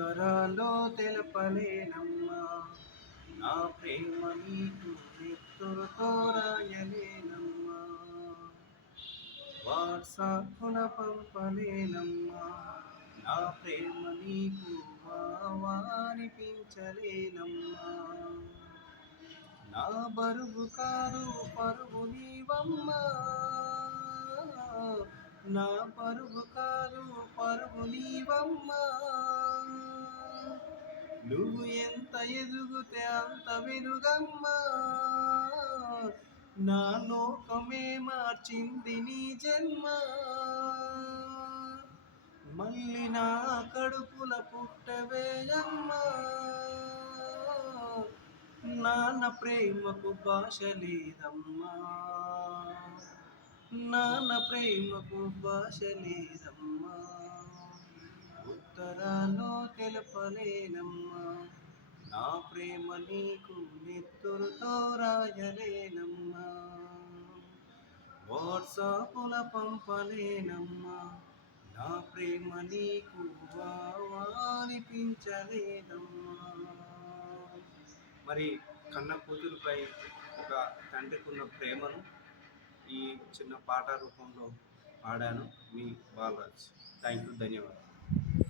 ఉత్తరాలో తెలపలేనమ్మా. నా ప్రేమ నీకు నెత్తురుతో రాయలేనమ్మా వాట్సాప్న పంపలేనమ్మా. నా ప్రేమ నీకు వానిపించలేనమ్మా నా బరువు కాదు పరువు నీవమ్మా. నా పరువు కాదు నువ్వు ఎంత ఎదుగుతే అంత వెనుగమ్మా. నా లోకమే మార్చింది నీ జన్మ. మళ్ళీ నా కడుపుల పుట్టవేయమ్మా నాన్న ప్రేమకు భాష లేదమ్మా. నాన్న ప్రేమకు భాష లేదమ్మా. చెప్పలేనమ్మా నా ప్రేమ నీకు నెత్తురుతో రాయలేనమ్మా. వాట్సాపుల పంపలేనమ్మా. నా ప్రేమ నీకు అనిపించలేదమ్మా. మరి కన్న కూతురుపై ఒక తండ్రికున్న ప్రేమను ఈ చిన్న పాట రూపంలో పాడాను మీ బాలరాజ్. థ్యాంక్ యూ ధన్యవాదాలు.